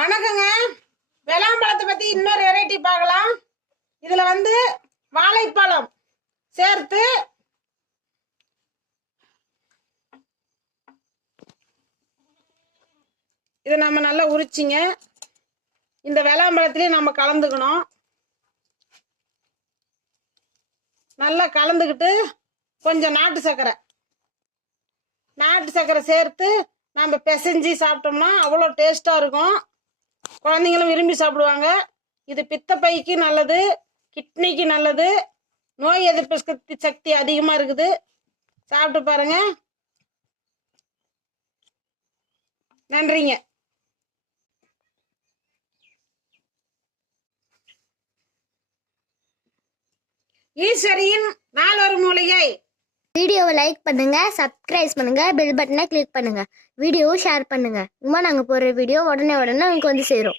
வணக்கங்க. வெளாம்பழத்தை பத்தி இன்னொரு வெரைட்டி பார்க்கலாம். இதுல வாழைப்பழம் சேர்த்து இதை நம்ம நல்லா உரிச்சிங்க. இந்த வெளாம்பழத்திலையும் நம்ம கலந்துக்கணும். நல்லா கலந்துக்கிட்டு கொஞ்சம் நாட்டு சர்க்கரை சேர்த்து நம்ம பிசைஞ்சு சாப்பிட்டோம்னா அவ்வளோ டேஸ்ட்டாக இருக்கும். குழந்தைங்களும் விரும்பி சாப்பிடுவாங்க. இது பித்தப்பைக்கு நல்லது, கிட்னிக்கு நல்லது, நோய் எதிர்ப்பு சக்தி அதிகமாக இருக்குது. சாப்பிட்டு பாருங்க. நன்றிங்க. ஈஸ்வரியின் நாளொரு மூலிகை. வீடியோவை லைக் பண்ணுங்க, சப்ஸ்கிரைப் பண்ணுங்க, பெல் பட்டனை கிளிக் பண்ணுங்க, வீடியோவை ஷேர் பண்ணுங்க. நாங்கள் போடுற வீடியோ உடனே உங்களுக்கு வந்து சேரும்.